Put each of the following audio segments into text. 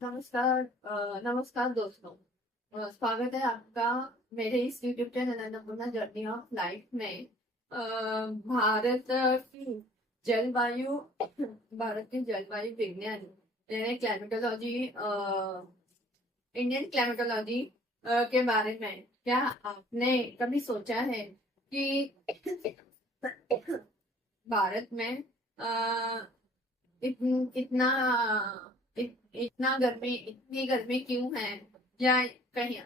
नमस्कार नमस्कार दोस्तों। स्वागत है आपका मेरे इस YouTube channel Annapurna journey of life में। भारत की जलवायु भारत की जलवायु विज्ञान यानी क्लाइमेटोलॉजी, इंडियन क्लाइमेटोलॉजी के बारे में क्या आपने कभी सोचा है कि भारत में इतना इतनी गर्मी क्यों है? या कहीं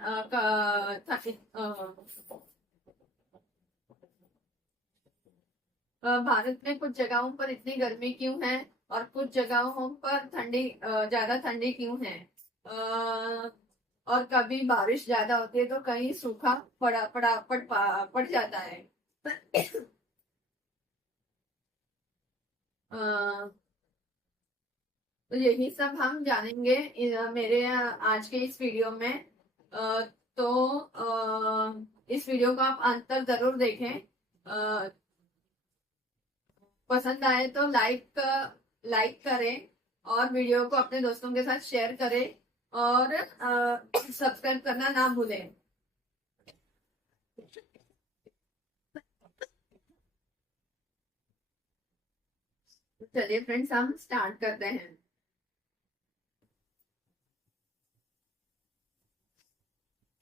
भारत में कुछ जगहों पर इतनी गर्मी क्यों है और कुछ जगहों पर ज्यादा ठंडी क्यों है? और कभी बारिश ज्यादा होती है तो कहीं सूखा पड़ जाता है। अ, तो यही सब हम जानेंगे मेरे आज के इस वीडियो में। अ, तो इस वीडियो को आप अंत तक जरूर देखें। पसंद आए तो लाइक करें और वीडियो को अपने दोस्तों के साथ शेयर करें और सब्सक्राइब करना ना भूलें। चलिए फ्रेंड्स, हम स्टार्ट करते हैं।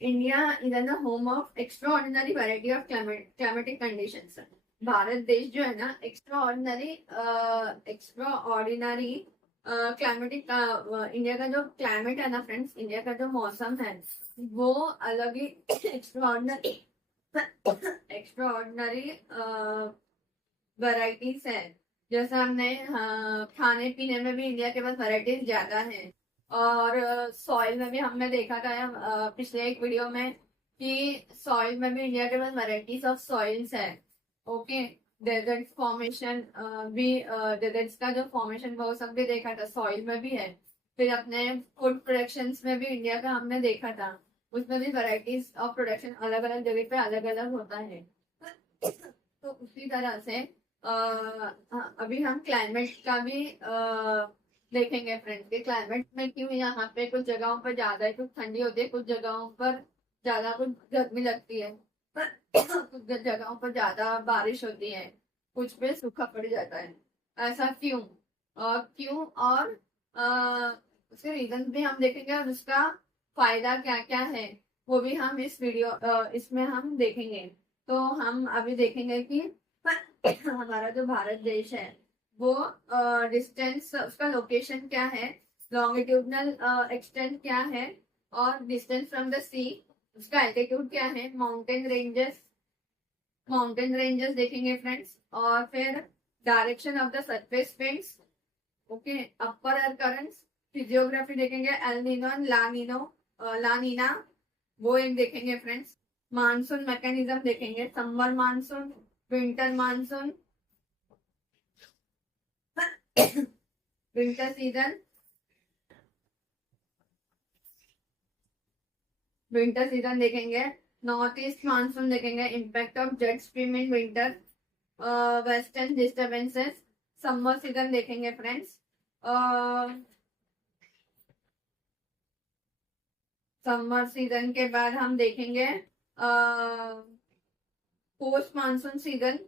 India is the home of extra ordinary variety of climatic conditions. Bharat देश जो है ना, एक्स्ट्रा ऑर्डिनरी क्लाइमेटिक इंडिया का जो क्लाइमेट है ना फ्रेंड्स, इंडिया का जो मौसम है वो अलग ही एक्स्ट्रा ऑर्डिनरी वैरायटीज है। जैसे हमने खाने पीने में भी इंडिया के पास वैरायटीज ज्यादा है। और सॉइल में भी हमने देखा था पिछले एक वीडियो में कि सॉइल में भी इंडिया के पास वैरायटीज ऑफ सॉइल्स है। ओके। डेजर्ट फॉर्मेशन भी, डेजर्ट्स का जो फॉर्मेशन वो सब भी देखा था, सॉइल में भी है। फिर अपने फूड प्रोडक्शन में भी इंडिया का हमने देखा था, उसमें भी वैरायटीज ऑफ प्रोडक्शन अलग अलग जगह पे अलग अलग होता है। तो उसी तरह से अभी हम क्लाइमेट का भी देखेंगे फ्रेंड्स के क्लाइमेट में क्यों यहाँ पे कुछ जगहों पर ज्यादा कुछ ठंडी होती है, कुछ जगहों पर ज्यादा कुछ गर्मी लगती है, कुछ जगहों पर ज्यादा बारिश होती है, कुछ पे सूखा पड़ जाता है। ऐसा क्यों? क्यों और उसके रीजन भी हम देखेंगे और उसका फायदा क्या क्या है वो भी हम इसमें हम देखेंगे। तो हम अभी देखेंगे कि हमारा जो भारत देश है वो डिस्टेंस, उसका लोकेशन क्या है, लॉन्गिट्यूडनल एक्सटेंट क्या है, और डिस्टेंस फ्रॉम द सी, उसका एल्टीट्यूड क्या है, माउंटेन रेंजेस देखेंगे फ्रेंड्स। और फिर direction of the surface winds, okay, upper air currents, physiography देखेंगे, El Nino and La Nina, वो एक देखेंगे फ्रेंड्स। मानसून मैकेनिज्म देखेंगे, summer monsoon, winter monsoon, winter season, देखेंगे। नॉर्थ ईस्ट मानसून देखेंगे, impact of jet stream in winter, western disturbances. Summer season देखेंगे friends. Summer season के बाद हम देखेंगे पोस्ट मानसून सीजन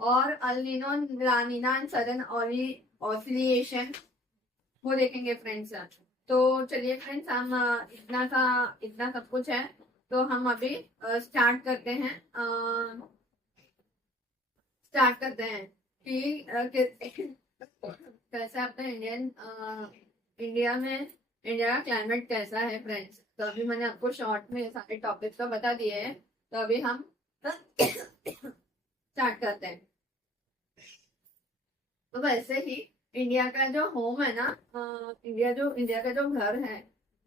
और El Nino, La Nina and southern oscillation, वो देखेंगे फ्रेंड्स। तो चलिए फ्रेंड्स, हम इतना सब कुछ है तो हम अभी स्टार्ट करते हैं। कि कैसा अपना इंडिया का क्लाइमेट कैसा है फ्रेंड्स। तो अभी मैंने आपको शॉर्ट में सारे टॉपिक्स तो बता दिए हैं, तो अभी हम स्टार्ट करते हैं। तो वैसे ही इंडिया का जो होम है ना, इंडिया का जो घर है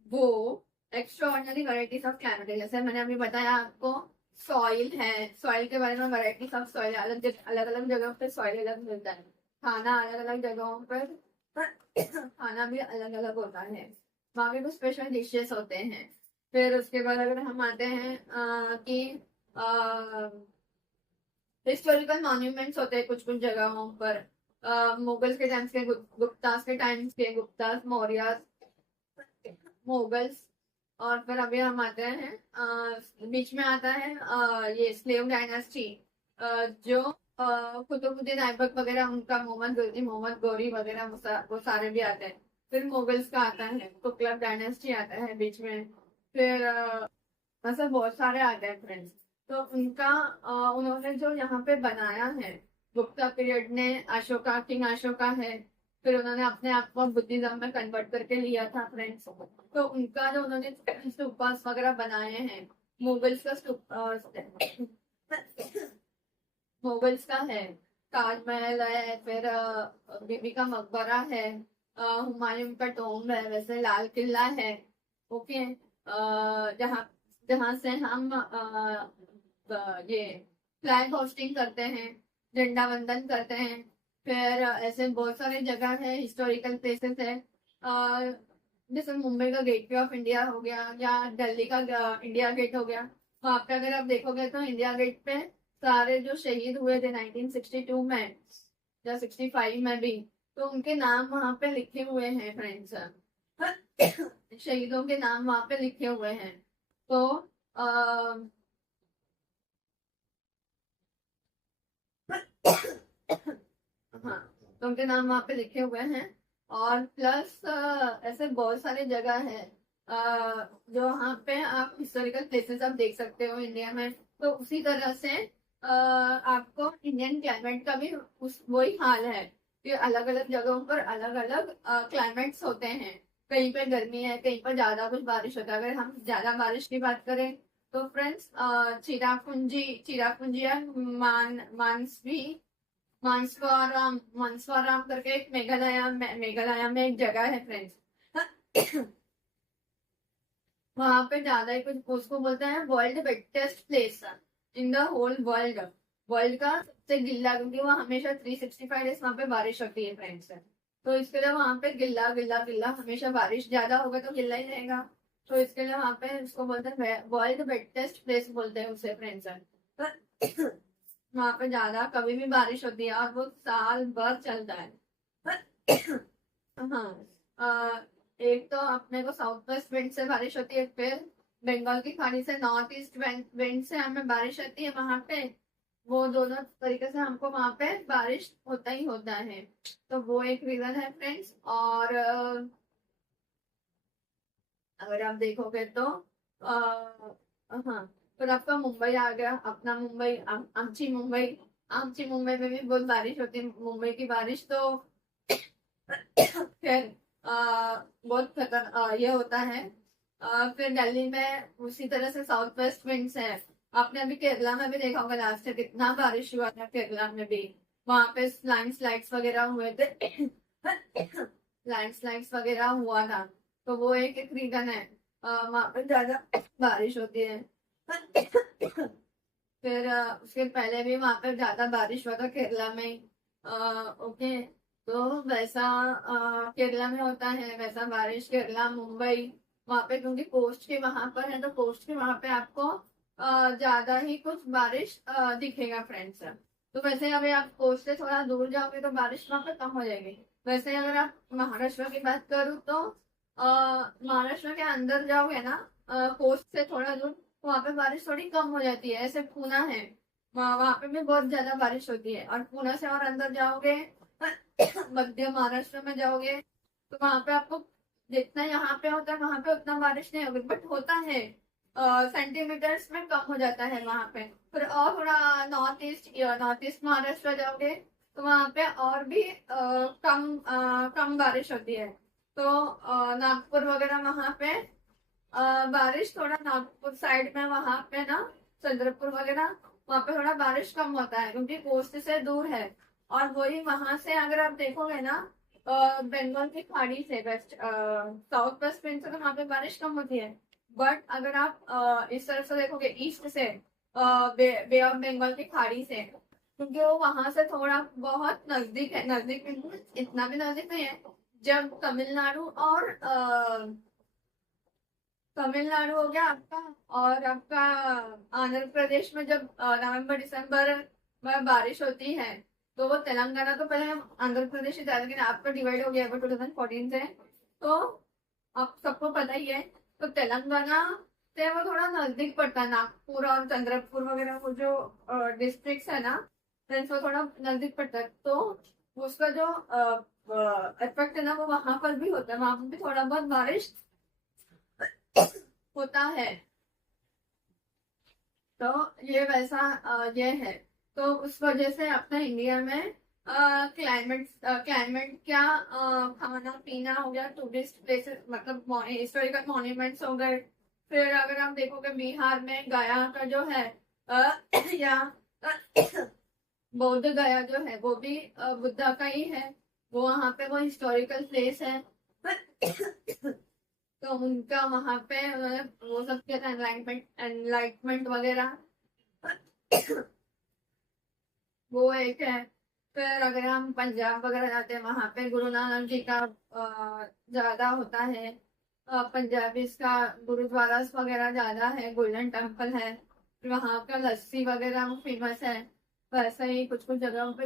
वो extra ordinary varieties of climate है। जैसे मैंने अभी बताया आपको, सॉइल है, सॉइल के बारे में वैरायटीज ऑफ सॉइल, अलग अलग अलग जगहों पे सॉइल अलग मिलता है। खाना अलग अलग जगहों पर खाना भी अलग अलग होता है, वहाँ पे कुछ स्पेशल डिशेस होते हैं। फिर उसके बाद अगर हम आते हैं कि हिस्टोरिकल मॉन्यूमेंट्स होते हैं कुछ कुछ जगहों पर, मुगल्स के टाइम्स के, गुप्तास के टाइम्स के, गुप्तास, मौर्य, मुगल्स। और फिर अभी हम आते हैं बीच में आता है ये स्लेव डायनेस्टी, जो कुतुबुद्दीन ऐबक वगैरह, उनका मोहम्मद गौरी वगैरह, वो सारे भी आते हैं। फिर मुगल्स का आता है, तुगलक डायनेस्टी आता है बीच में। फिर मतलब बहुत सारे आते हैं फ्रेंड्स। तो उनका उन्होंने जो यहाँ पे बनाया है, गुप्ता पीरियड ने, अशोका, किंग अशोका है। फिर उन्होंने अपने आप को बुद्धिज्म में कन्वर्ट करके लिया था फ्रेंड्स। तो उनका जो उन्होंने स्तूपास वगैरह बनाए हैं, मुगल्स का मुगल्स का है, ताजमहल है, फिर बीबी का मकबरा है, हुमायूं का टोम्ब है, वैसे लाल किला है। ओके। जहाँ जहाँ से हम ये फ्लैग होस्टिंग करते हैं, झंडा वंदन करते हैं। फिर ऐसे बहुत सारे जगह है, हिस्टोरिकल प्लेसेस है। जैसे मुंबई का गेटवे ऑफ इंडिया हो गया, या दिल्ली का इंडिया गेट हो गया। वहां पे अगर आप देखोगे तो इंडिया गेट पे सारे जो शहीद हुए थे 1962 में या 65 में भी, तो उनके नाम वहां पे लिखे हुए हैं फ्रेंड्स। शहीदों के नाम वहां पे लिखे हुए हैं। तो हाँ, तो उनके नाम वहां पे लिखे हुए हैं। और प्लस ऐसे बहुत सारी जगह है जो वहाँ पे आप हिस्टोरिकल प्लेसेस आप देख सकते हो इंडिया में। तो उसी तरह से आपको इंडियन क्लाइमेट का भी उस वही हाल है कि अलग अलग जगहों पर अलग अलग क्लाइमेट्स होते हैं। कहीं पे गर्मी है, कहीं पर ज्यादा कुछ बारिश होता है। अगर हम ज्यादा बारिश की बात करें तो फ्रेंड्स चिरापुंजी या मानसवी, मानसवाराम करके एक मेघालय में एक जगह है फ्रेंड्स। वहां पे ज्यादा ही कुछ, उसको बोलते हैं world wettest place in the whole world. World का सबसे गिल्ला, क्योंकि वो हमेशा 365 डेज वहां पे बारिश होती है फ्रेंड्स। तो इसके लिए वहां पे गिल्ला गिल्ला गिल्ला, हमेशा बारिश ज्यादा होगा तो गिल्ला ही रहेगा। तो इसके लिए वहां पे उसको बोलते हैं वर्ल्ड वेटेस्ट प्लेस बोलते हैं उसे फ्रेंड्स। वहां पे ज्यादा कभी भी बारिश होती है और वो साल भर चलता है। हाँ। एक तो अपने को साउथ वेस्ट विंड से बारिश होती है, फिर बंगाल की खाड़ी से नॉर्थ ईस्ट विंड से हमें बारिश आती है वहां पे। वो दोनों तरीके से हमको वहां पे बारिश होता ही होता है। तो वो एक रीजन है फ्रेंड्स। और अगर आप देखोगे तो हाँ, फिर आपका मुंबई आ गया, अपना मुंबई, आमची मुंबई। आमची मुंबई में भी बहुत बारिश होती है। मुंबई की बारिश तो फिर बहुत ये होता है। फिर दिल्ली में उसी तरह से साउथ वेस्ट विंड्स है। आपने अभी केरला में भी देखा होगा, लास्ट ईयर कितना बारिश हुआ था केरला में भी। वहां पे लैंडस्लाइड्स वगैरह हुए थे। लैंडस्लाइड्स वगैरह हुआ था। तो वो एक रीजन है, वहां पे ज्यादा बारिश होती है। फिर उसके पहले भी वहां पे ज्यादा बारिश हुआ था केरला में। ओके। तो वैसा केरला में होता है वैसा बारिश, केरला, मुंबई वहां पे, क्योंकि कोस्ट के वहां पर है तो कोस्ट के वहां पे आपको ज्यादा ही कुछ बारिश दिखेगा फ्रेंड्स। तो वैसे अगर आप कोस्ट से थोड़ा दूर जाओगे तो बारिश वहां पे कम हो जाएगी। वैसे अगर आप महाराष्ट्र की बात करूँ तो महाराष्ट्र के अंदर जाओगे ना, कोस्ट से थोड़ा दूर, वहां पे बारिश थोड़ी कम हो जाती है। ऐसे पूना है, वहां पे भी बहुत ज्यादा बारिश होती है। और पूना से और अंदर जाओगे, मध्य महाराष्ट्र में जाओगे, तो वहां पे आपको जितना यहाँ पे होता है वहां पे उतना बारिश नहीं होगी, बट होता है सेंटीमीटर्स में कम हो जाता है वहां पे। फिर और थोड़ा नॉर्थ ईस्ट महाराष्ट्र जाओगे तो वहां पे और भी कम बारिश होती है। तो नागपुर वगैरह वहां पे बारिश थोड़ा, नागपुर साइड में वहां पे ना, चंद्रपुर वगैरह वहां पे थोड़ा बारिश कम होता है क्योंकि कोस्ट से दूर है। और वही वहां से अगर आप देखोगे ना, बंगाल की खाड़ी से वेस्ट साउथ वेस्ट विंड से, तो वहां पे बारिश कम होती है। बट अगर आप इस तरफ से देखोगे ईस्ट से, बे ऑफ बंगाल की खाड़ी से, क्योंकि वो वहां से थोड़ा बहुत नजदीक है, नजदीक means इतना भी नजदीक नहीं है। जब तमिलनाडु और तमिलनाडु हो गया आपका, और आपका आंध्र प्रदेश में जब नवंबर दिसंबर में बारिश होती है, तो वो तेलंगाना तो पहले आंध्र प्रदेश ही था, लेकिन आपका डिवाइड हो गया 2014 से। तो आप सबको पता ही है। तो तेलंगाना से वो थोड़ा नजदीक पड़ता है, नागपुर और चंद्रपुर वगैरह वो जो डिस्ट्रिक्ट्स है ना, फ्रेंड्स वो थोड़ा नजदीक पड़ता है। तो उसका जो इफेक्ट है ना वो वहां पर भी होता है, वहां पर भी थोड़ा बहुत बारिश होता है। तो ये वैसा ये है। तो उस वजह से अपने इंडिया में क्लाइमेट क्या, खाना पीना हो गया, टूरिस्ट प्लेसेस मतलब हिस्टोरिकल मॉन्यूमेंट्स हो गए। फिर अगर आप देखोगे बिहार में गया का जो है या बौद्ध गया जो है वो भी बुद्धा का ही है। वो वहां पे वो हिस्टोरिकल प्लेस है। तो उनका वहां पे उन्होंने वो सब किया था, एनलाइटमेंट वगैरह। वो एक है। फिर अगर हम पंजाब वगैरह जाते हैं, वहां पे गुरु नानक जी का ज्यादा होता है। पंजाबी का गुरुद्वारा वगैरह ज्यादा है, गोल्डन टेम्पल है। वहां का लस्सी वगैरह फेमस है। वैसे ही कुछ कुछ जगहों पे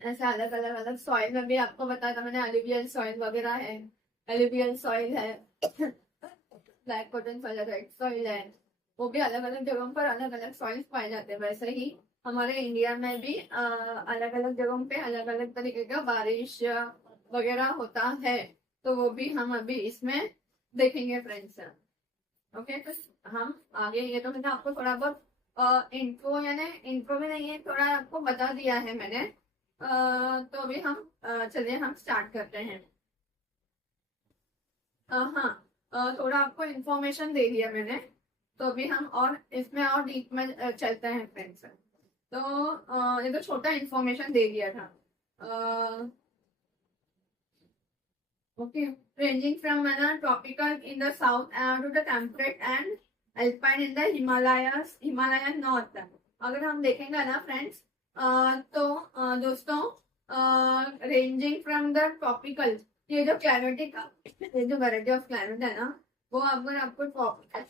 ऐसे अलग अलग अलग सॉइल में भी आपको बताया था मैंने, एलुवियल सॉइल वगैरह है। एलुवियल सॉइल है, ब्लैक कॉटन सॉइल है, रेड सॉइल है। वो भी अलग अलग जगहों पर अलग अलग सॉइल्स पाए जाते हैं। वैसे ही हमारे इंडिया में भी अलग अलग जगहों पे अलग अलग तरीके का बारिश वगैरह होता है। तो वो भी हम अभी इसमें देखेंगे फ्रेंड्स। ओके, तो हम आगे, ये तो मैंने आपको थोड़ा बहुत इंट्रो, यानी इंट्रो भी नहीं है, थोड़ा आपको बता दिया है मैंने। तो अभी हम चलिए हम स्टार्ट करते हैं। हाँ, थोड़ा आपको इन्फॉर्मेशन दे दिया मैंने। तो अभी हम और इसमें और डीप में चलते हैं फ्रेंड्स। तो ये तो छोटा इन्फॉर्मेशन दे दिया था। Okay, ranging from tropical in the south to the temperate and alpine in the Himalayas, Himalayan north। अगर हम देखेंगे ना फ्रेंड्स, तो दोस्तों, रेंजिंग फ्रॉम द ट्रॉपिकल, ये जो क्लाइमेटिक, ये जो वैरायटी ऑफ क्लाइमेट है ना, वो अगर आपको tropical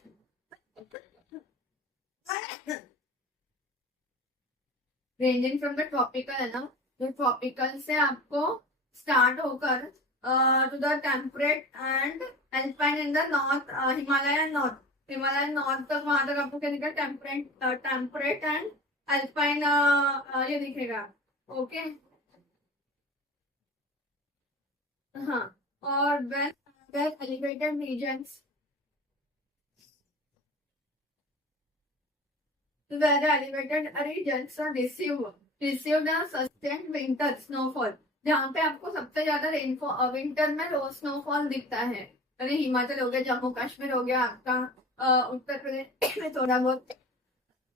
ranging from the tropical है ना, जो ट्रॉपिकल से आपको स्टार्ट होकर to the temperate and alpine in the north, Himalayan north, Himalayan north तक, वहां तक आपको क्या दिखेगा, टेम्परेट एंड अल्पाइन ये दिखेगा। ओके, हाँ। और well elevated regions, where the elevated regions receive the sustained winter snowfall। जहाँ पे आपको सबसे ज्यादा रेनफॉल विंटर में रोज स्नोफॉल दिखता है। अरे हिमाचल हो गया, जम्मू कश्मीर हो गया आपका, उत्तर प्रदेश में थोड़ा बहुत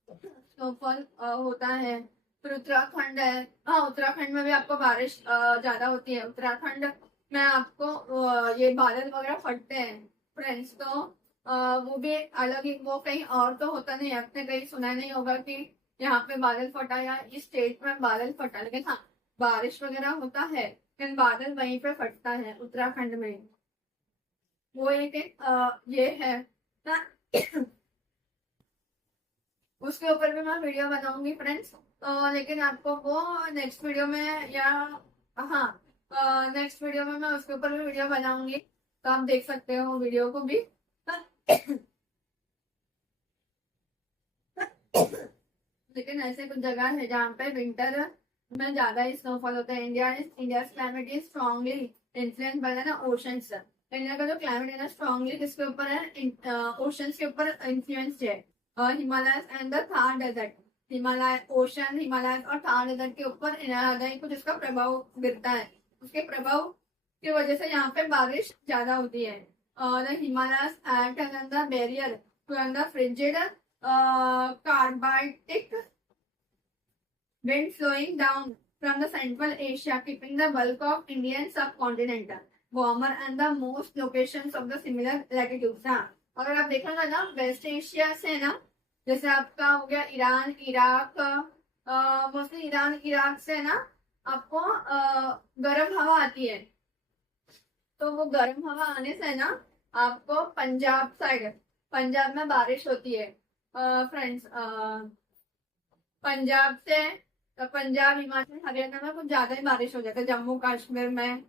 स्नोफॉल होता है। फिर उत्तराखंड है। हाँ, उत्तराखंड में भी आपको बारिश ज्यादा होती है। उत्तराखंड में आपको ये बादल वगैरह फटते हैं फ्रेंड्स। तो वो भी एक अलग ही, वो कहीं और तो होता नहीं है, आपने कहीं सुना नहीं होगा कि यहाँ पे बादल फटा या इस स्टेट में बादल फटा। लेकिन हाँ, बारिश वगैरह होता है, लेकिन बादल वहीं पे फटता है उत्तराखंड में। वो एक ये है ना। उसके ऊपर भी मैं वीडियो बनाऊंगी फ्रेंड्स। लेकिन आपको वो नेक्स्ट वीडियो में, या हाँ, नेक्स्ट वीडियो में मैं उसके ऊपर भी वीडियो बनाऊंगी, तो आप देख सकते हो वीडियो को भी। लेकिन ऐसे कुछ जगह है जहाँ पे विंटर में ज्यादा ही स्नोफॉल होता है। India climate is strongly influence by ना ओशंस। इंडिया का जो क्लाइमेट है ना, स्ट्रॉन्गली किसके ऊपर है, ओशंस के ऊपर इन्फ्लुएंस्ड है। Himalaya and the Thar desert, Himalaya ocean, Himalaya और थार डेजर्ट के ऊपर कुछ इसका प्रभाव गिरता है। उसके प्रभाव की वजह से यहाँ पे बारिश ज्यादा होती है। और Himalaya act as the barrier to the frigid carbotic wind flowing down from the Central Asia, keeping the bulk of Indian subcontinent warmer and the most locations of the similar latitudes। हाँ, अगर आप देखोगे ना, वेस्ट एशिया से ना, जैसे आपका हो गया Iran, Iraq, mostly Iran Iraq से ना आपको गर्म हवा आती है। तो वो गर्म हवा आने से ना आपको पंजाब साइड, पंजाब में बारिश होती है फ्रेंड्स। पंजाब से तो पंजाब, हिमाचल, हरियाणा में कुछ ज्यादा ही बारिश हो जाता है, जम्मू कश्मीर में।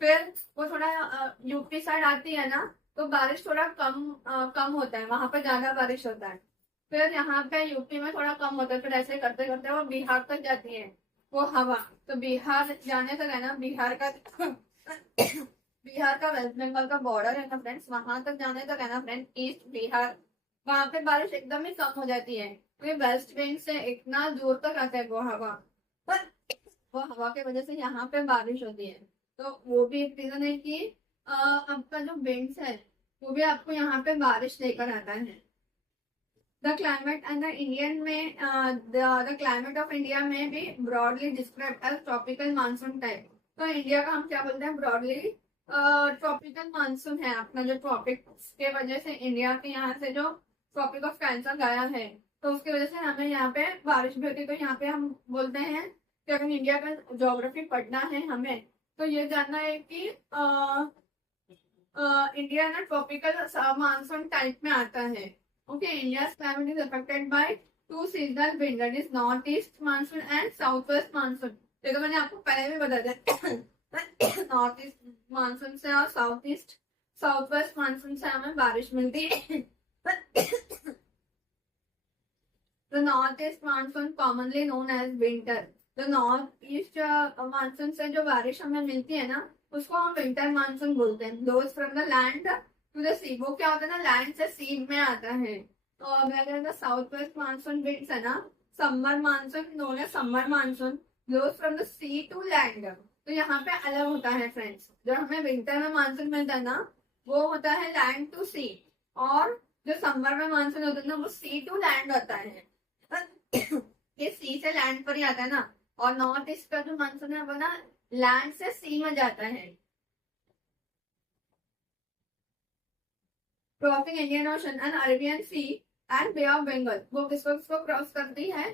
फिर वो थोड़ा यूपी साइड आती है ना, तो बारिश थोड़ा कम होता है, वहां पर ज्यादा बारिश होता है। फिर यहाँ पे यूपी में थोड़ा कम होता है, फिर ऐसे करते करते वो बिहार तक जाती है वो हवा। तो बिहार जाने तक है ना, बिहार का बिहार का वेस्ट बंगाल का बॉर्डर है ना फ्रेंड्स, वहां तक जाने तक है ना फ्रेंड्स, ईस्ट बिहार, वहां पे बारिश एकदम ही कम हो जाती है, क्योंकि वेस्ट विंड से इतना दूर तक आता है वो हवा। पर वो हवा की वजह से यहाँ पे बारिश होती है। तो वो भी एक रीजन है कि आपका जो विंड्स है वो भी आपको यहाँ पे बारिश लेकर आता है। The climate and the Indian में द क्लाइमेट ऑफ इंडिया में भी broadly describe as tropical monsoon type. तो इंडिया का हम क्या बोलते हैं, ब्रॉडली ट्रॉपिकल मानसून है अपना, जो ट्रॉपिक्स के वजह से इंडिया के यहाँ से जो ट्रॉपिक ऑफ कैंसर गया है, तो उसकी वजह से हमें यहाँ पे बारिश भी होती है। तो यहाँ पे हम बोलते हैं कि अगर इंडिया का ज्योग्राफी पढ़ना है हमें, तो ये जानना है कि इंडिया ना ट्रॉपिकल मानसून टाइप में आता है। Okay, India's climate is affected by two seasonal wind, that is northeast monsoon and southwest monsoon. ये तो मैंने आपको पहले भी बता दिया, नॉर्थ ईस्ट मानसून से और साउथ वेस्ट मानसून से हमें बारिश मिलती है। The northeast monsoon commonly known as winter. The northeast monsoon से जो बारिश हमें मिलती है ना, उसको हम विंटर मानसून बोलते हैं। Blows from the land to the sea, वो क्या होता है ना, लैंड से सी में आता है। तो अगर साउथ वेस्ट मानसून विंड्स है ना, समर मानसून नोन है, summer monsoon blows from the sea to land. तो यहाँ पे अलग होता है फ्रेंड्स, जो हमें विंटर में मानसून मिलता है ना, वो होता है लैंड टू सी, और जो समर में मानसून होता है ना, वो सी टू लैंड होता है। ये सी से लैंड पर ही आता है ना, और नॉर्थ ईस्ट का जो मानसून है वो ना लैंड से सी में जाता है। Crossing Indian ocean and Arabian sea and bay of Bengal, वो किसको क्रॉस करती है,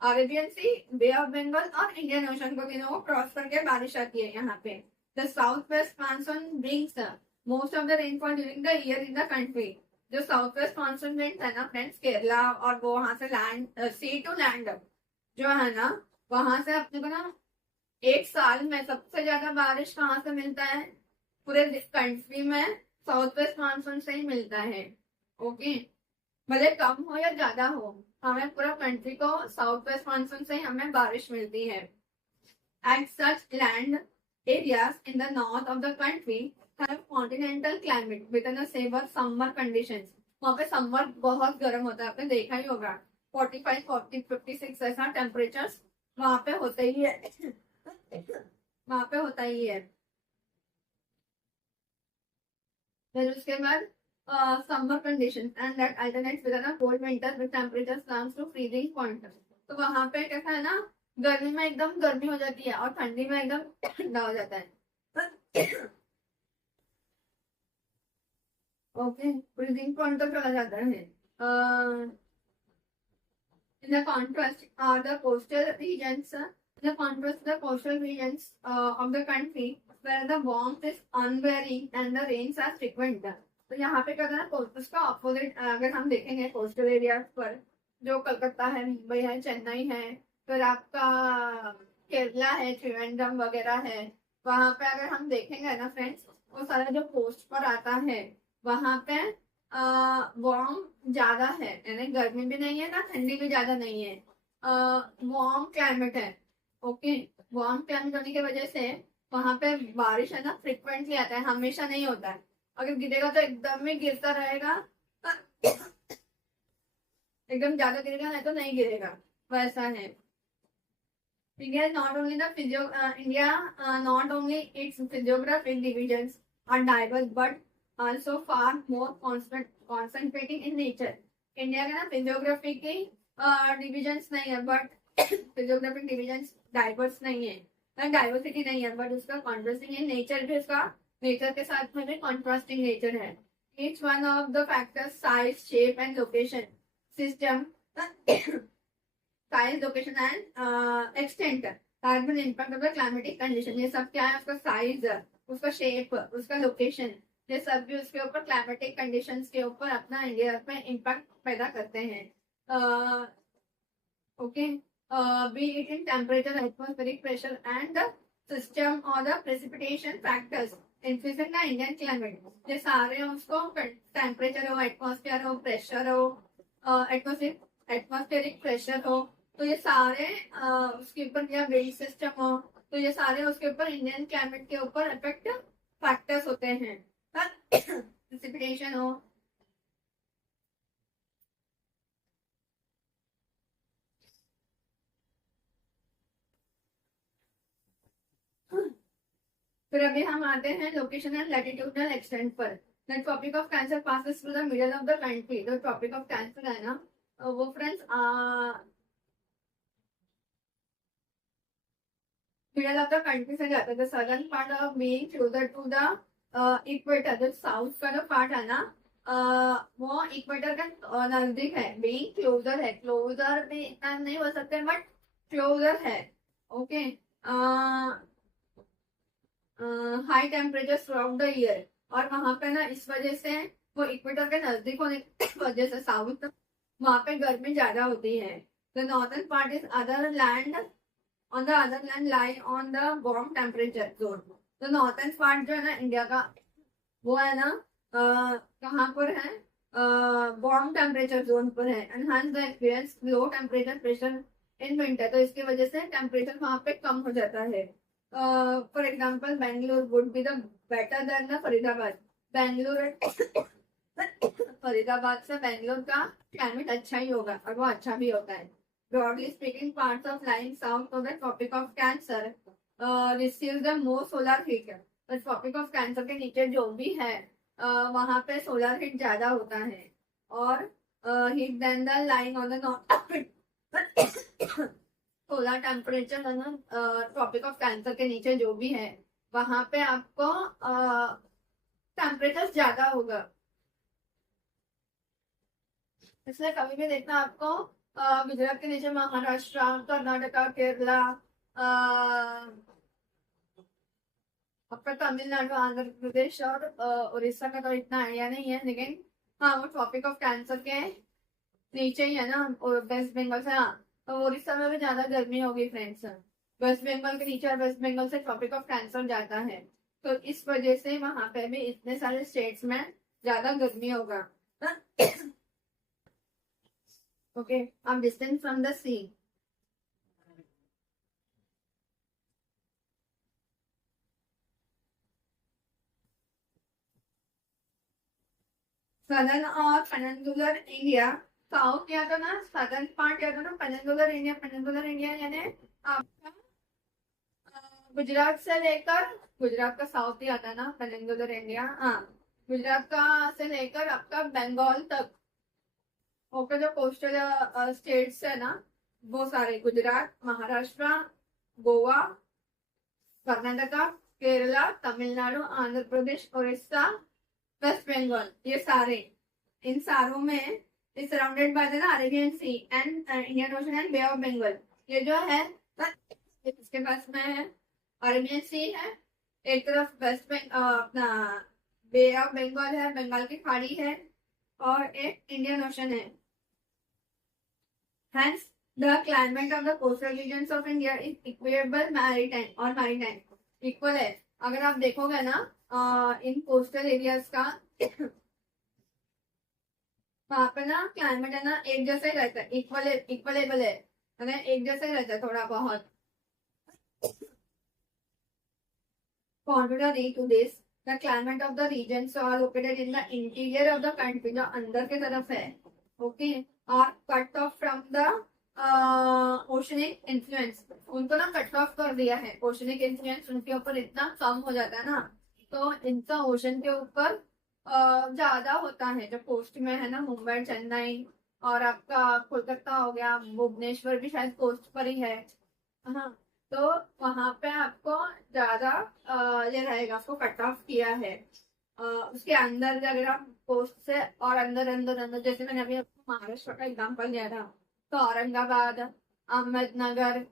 Arabian sea, bay of Bengal और इंडियन ओशन को, तीनों को क्रॉस करके बारिश आती है यहाँ पे। The south west monsoon brings most of the rainfall during the year in the country. जो साउथ वेस्ट मानसून विंड्स है ना फ्रेंड्स, केरला और वो वहां से लैंड, सी टू लैंड जो है ना, वहां से अपने को ना एक साल में सबसे ज्यादा बारिश कहाँ से मिलता है, पूरे कंट्री में साउथ वेस्ट मानसून से ही मिलता है। ओके, भले कम हो या ज्यादा हो, हमें पूरा कंट्री को साउथ वेस्ट मानसून से ही हमें बारिश मिलती है। At such land areas in the north of the country have continental climate with in severe summer conditions. वहां पे समर बहुत गर्म होता है, आपने देखा ही होगा, 45, 40, 56 ऐसा टेम्परेचर वहां पे होता ही है। वहां पे होता ही है। फिर उसके बाद summer condition and that alternates with a cold winter with temperatures comes to freezing point. तो वहां पे कैसा है ना, गर्मी में एकदम गर्मी हो जाती है और ठंडी में एकदम ठंडा हो जाता है। ओके, फ्रीजिंग पॉइंट तक चला जाता है। In the contrast are the coastal regions. The contrast the coastal regions of the country where the warmth is unvarying and the rains are frequent. तो यहाँ पे क्या था ना, उसका ऑपोजिट अगर हम देखेंगे कोस्टल एरिया पर, जो कलकत्ता है, मुंबई है, चेन्नई है, फिर आपका केरला है, त्रिवेंद्रम वगैरह है, वहां पे अगर हम देखेंगे ना फ्रेंड्स, वो सारा जो कोस्ट पर आता है, वहां पे वार्म ज्यादा है, यानी गर्मी भी नहीं है ना ठंडी भी ज्यादा नहीं है, वार्म क्लाइमेट है। ओके, वार्म क्लाइमेट होने की वजह से वहां पे बारिश है ना फ्रिक्वेंटली आता है, हमेशा नहीं होता है। अगर गिरेगा तो एकदम ही गिरता रहेगा, एकदम ज्यादा गिरेगा, नहीं तो नहीं गिरेगा, वैसा है। India not only the not only its physiographic divisions are diverse but also far more concentrating in nature. India के ना फिजियोग्राफी की डिविजन्स नहीं है, बट फिजियोग्राफिक डिविजन्स डाइवर्स नहीं है, डाइवर्सिटी नहीं है, बट उसका कॉन्ट्रास्टिंग है नेचर भी, उसका नेचर के साथ में भी कॉन्ट्रास्टिंग नेचर है। Each one of the factors size, shape and location, system, size, location and extent carbon impact of the climatic condition. ये सब क्या है, उसका साइज, उसका शेप, उसका लोकेशन, ये सब भी उसके ऊपर क्लाइमेटिक कंडीशंस के ऊपर अपना इंडिया में इम्पैक्ट पैदा करते हैं। Okay, be it in temperature, atmospheric pressure, and the system or the precipitation factors influencing the Indian climate. ये सारे उसको टेम्परेचर हो, एटमॉस्फेयर हो, प्रेशर हो, एटमॉस्फेरिक प्रेशर हो, तो ये सारे उसके ऊपर, या वेट सिस्टम हो, तो ये सारे उसके ऊपर इंडियन क्लाइमेट के ऊपर इफेक्ट फैक्टर्स होते हैं. प्रेसिपिटेशन हो, फिर अभी हम आते हैं लोकेशन एंड लैटिट्यूडनल एक्सटेंट पर. The tropic of cancer passes through the middle of the country. जो ट्रॉपिक ऑफ कैंसर है ना, वो friends middle of the country से जाता है. The southern part of being closer to the equator. जो south का जो पार्ट है ना, वो इक्वेटर का नजदीक है. बीइंग क्लोजर है, क्लोजर में इतना नहीं बोल सकते बट क्लोजर है. Okay. High temperature through out the year, और वहां पे ना इस वजह से वो इक्वेटर के नजदीक होने की वजह से साउथ, वहां पे गर्मी ज्यादा होती है. The northern part is other land on the other land lie on the warm temperature zone. तो नॉर्थन पार्ट जो है ना इंडिया का, वो है ना कहाँ पर है, वार्म टेम्परेचर जोन पर है. And hence the experience low temperature pressure in winter. तो इसकी वजह से टेम्परेचर वहां पे कम हो जाता है. For example Bangalore would be the better than the Faridabad. Bangalore Faridabad से बेंगलोर का क्लाइमेट अच्छा ही होगा, और वो अच्छा भी होता है. Broadly speaking, parts of lying south of the Tropic of Cancer receive the more solar heat. तो ट्रॉपिक ऑफ कैंसर के नीचे जो भी है, वहां पे सोलर हीट ज्यादा होता है, और heat then the lying on the solar temperature है ना, ट्रॉपिक ऑफ कैंसर के नीचे जो भी है, वहां पे आपको टेम्परेचर ज्यादा होगा. इसलिए कभी भी देखना आपको गुजरात के नीचे महाराष्ट्र, कर्नाटका, केरला, आपका तमिलनाडु, आंध्र प्रदेश और उड़ीसा का तो इतना आइडिया नहीं है, लेकिन हाँ वो ट्रॉपिक ऑफ कैंसर के नीचे ही है ना, और वेस्ट बंगाल से. हाँ, तो उड़ीसा में भी ज्यादा गर्मी होगी फ्रेंड्स. वेस्ट बंगाल के नीचे और वेस्ट बंगाल से ट्रॉपिक ऑफ कैंसर जाता है, तो इस वजह से वहां पे भी इतने सारे स्टेट्स में ज्यादा गर्मी होगा. ओके. अब distance from the sea. Southern और पेनिनसुलर इंडिया. साउथ क्या था ना, सदर्न पार्ट क्या था ना, पेनिनसुलर इंडिया. पेनिनसुलर इंडिया यानी आपका गुजरात से लेकर, गुजरात का साउथ ही आता है ना पेनिनसुलर इंडिया. हाँ, गुजरात का से लेकर आपका बंगाल तक. ओके. जो कोस्टल स्टेट्स है ना, वो सारे गुजरात, महाराष्ट्र, गोवा, कर्नाटका, केरला, तमिलनाडु, आंध्र प्रदेश, उड़ीसा, वेस्ट बंगाल, ये सारे, इन सारों में is surrounded by the Arabian sea and Indian ocean and bay of Bengal. ये जो है इसके पास में है अरेबियन सी है, एक तरफ वेस्ट अपना बे ऑफ बंगाल है, बंगाल की खाड़ी है, और एक इंडियन ओशन है. Hence, the climate of the coastal regions of India is equable maritime और maritime इक्वल है. अगर आप देखोगे ना इन कोस्टल एरियाज का, वहां पे ना क्लाइमेट है ना एक जैसा ही रहता है, इक्वलेबल है, एक जैसा ही रहता है थोड़ा बहुत. Contrary to this, the climate of the regions are located in the interior of the country, जो अंदर के तरफ है, ओके, और cut off from the oceanic influence. उनको ना कट ऑफ कर दिया है, ओशनिक इन्फ्लुएंस उनके ऊपर इतना कम हो जाता है ना, तो इनका ओशन के ऊपर ज्यादा होता है. जो कोस्ट में है ना, मुंबई, चेन्नई, और आपका कोलकाता हो गया, भुवनेश्वर भी शायद कोस्ट पर ही है. हाँ, तो वहां पे आपको ज्यादा ये रहेगा, आपको कट ऑफ किया है. उसके अंदर अगर आप कोस्ट से और अंदर अंदर अंदर, जैसे मैंने अभी आपको महाराष्ट्र का एग्जांपल दिया था, तो औरंगाबाद, अहमदनगर,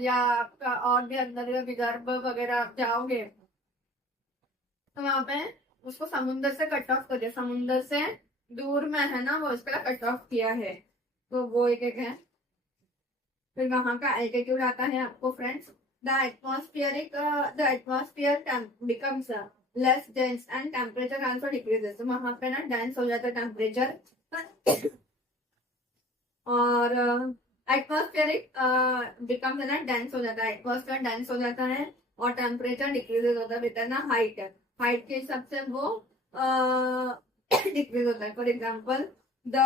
या आपका और भी अंदर विदर्भ वगैरह आप जाओगे, तो वहां पे उसको समुन्द्र से कट ऑफ कर दिया, समुन्द्र से दूर में है ना, वो इसका कट ऑफ किया है. तो वो एक है. फिर वहां का एल्टीट्यूड आता है आपको friends. The atmosphere becomes less dense and temperature also decreases. तो वहां पे ना डेंस हो जाता है टेम्परेचर और एटमॉस्फेरिक बिकम्स है ना डेंस हो जाता है, एटमॉस्फेयर डेंस हो जाता है और टेम्परेचर डिक्रीजेस होता है विद ना हाइट। हाइट के हिसाब से वो डिक्रीज होता है। For example the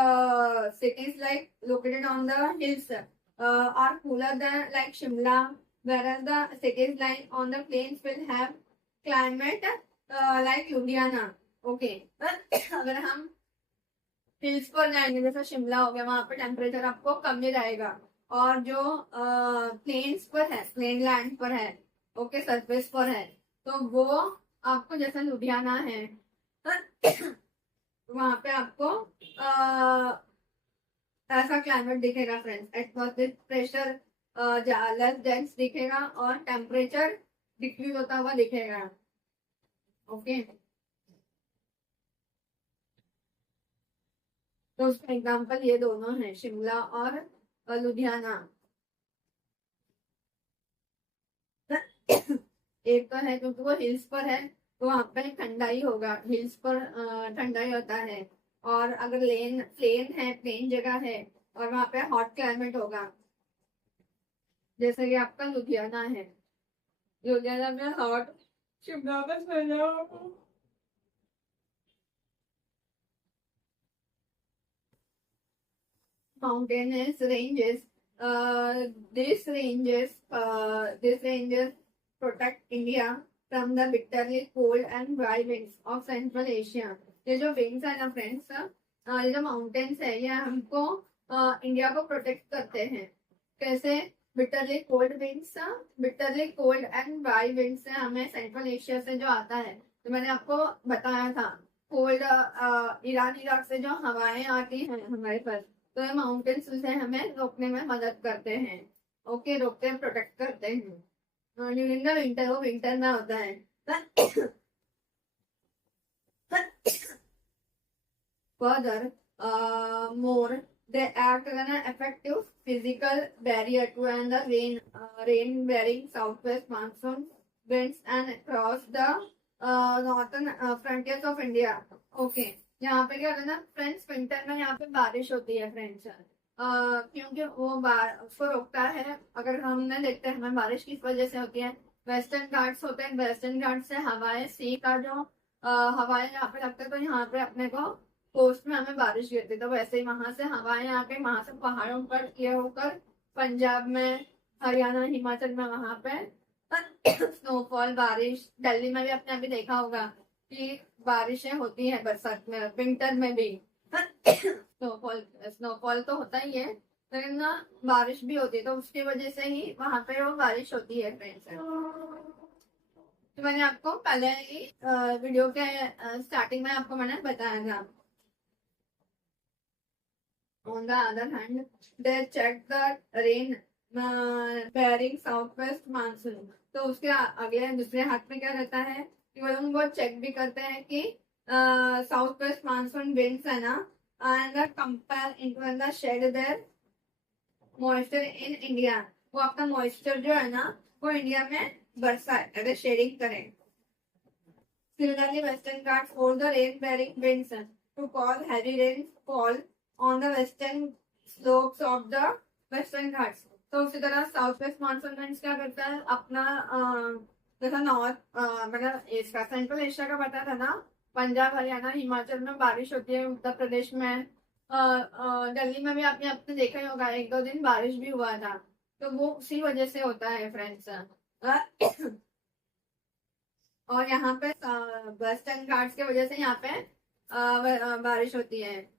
cities like located on the hills are cooler than like Shimla, whereas the cities lying on the plains will have climate like Ludhiana. Okay अगर हम हिल्स पर जाएंगे जैसे शिमला हो गया, वहां पे टेम्परेचर आपको कम ही रहेगा। और जो प्लेन्स पर है, प्लेन लैंड पर है, ओके सरफेस पर है, तो वो आपको जैसे लुधियाना है वहां पे आपको ऐसा क्लाइमेट दिखेगा friends. Atmospheric pressure less dense दिखेगा और टेम्परेचर डिक्रीज होता हुआ दिखेगा। ओके तो उसका एग्जाम्पल ये दोनों है, शिमला और लुधियाना। एक तो है क्योंकि वो हिल्स पर है तो वहां पे ठंडा ही होगा, हिल्स पर ठंडा ही होता है। और अगर प्लेन है, प्लेन जगह है और वहां पे हॉट क्लाइमेट होगा, जैसे कि आपका लुधियाना है, लुधियाना में हॉट, शिमला में ठंडा। mountainous ranges. These ranges protect India from the bitterly cold and dry winds of Central Asia. ये जो winds है ना फ्रेंड्स, ये जो माउंटेन्स है ये हमको इंडिया को प्रोटेक्ट करते हैं। कैसे? Bitterly cold winds, bitterly cold and dry winds से हमें सेंट्रल एशिया से जो आता है, तो मैंने आपको बताया था कोल्ड ईरान इराक से जो हवाएं आती हैं हमारे पास, तो ये माउंटेन्स से हमें रोकने में मदद करते हैं। ओके रोकते हैं, प्रोटेक्ट करते हैं ड्यूरिंग द विंटर, वो विंटर में होता है। Further, more, they act as an effective physical barrier to and the rain-bearing southwest monsoon winds and across the northern frontiers of India. Okay, यहाँ पे क्या होता है ना फ्रेंड्स, विंटर में यहाँ पे बारिश होती है फ्रेंड्स, क्योंकि वो उसको रोकता है। अगर हमने देखते हैं हमें बारिश किस वजह से होती है, वेस्टर्न घाट्स होते हैं, वेस्टर्न घाट से हवाएं, सी का जो हवाएं यहाँ पे लगता है, तो यहाँ पे अपने को कोस्ट में हमें बारिश गिरती, तो वैसे ही वहां से हवाएं आके वहां से पहाड़ों पर ये होकर पंजाब में, हरियाणा, हिमाचल में वहां पे स्नोफॉल, बारिश। दिल्ली में भी आपने अभी देखा होगा कि बारिशें होती है बरसात में, विंटर में भी स्नोफॉल तो होता ही है, लेकिन ना बारिश भी होती है, तो उसकी वजह से ही वहां पे वो बारिश होती है फ्रेंड्स। तो मैंने आपको पहले ही वीडियो के स्टार्टिंग में आपको मैंने बताया था। On the other hand, they check the rain bearing southwest monsoon. तो उसके अगले दूसरे हाथ में क्या रहता है कि वो लोग वो चेक भी करते हैं कि साउथ वेस्ट मानसून विंड्स है ना, and compare into the shade there moisture in India. वो अपना मॉइस्चर जो है ना वो इंडिया में बरसाए, अगर शेडिंग करें। Similarly, Western Ghats hold the rain-bearing winds to cause heavy rainfall on the western slopes of the Western Ghats. तो उसी तरह साउथ वेस्ट मानसून विंड्स क्या करता है अपना जैसा नॉर्थ, मतलब इसका सेंट्रल एशिया का पता था ना, पंजाब, हरियाणा, हिमाचल में बारिश होती है, उत्तर प्रदेश में, दिल्ली में भी आपने देखा ही होगा, एक दो दिन बारिश भी हुआ था, तो वो उसी वजह से होता है फ्रेंड्स। और यहाँ पे वेस्टर्न घाट्स की वजह से यहाँ पे बारिश होती है।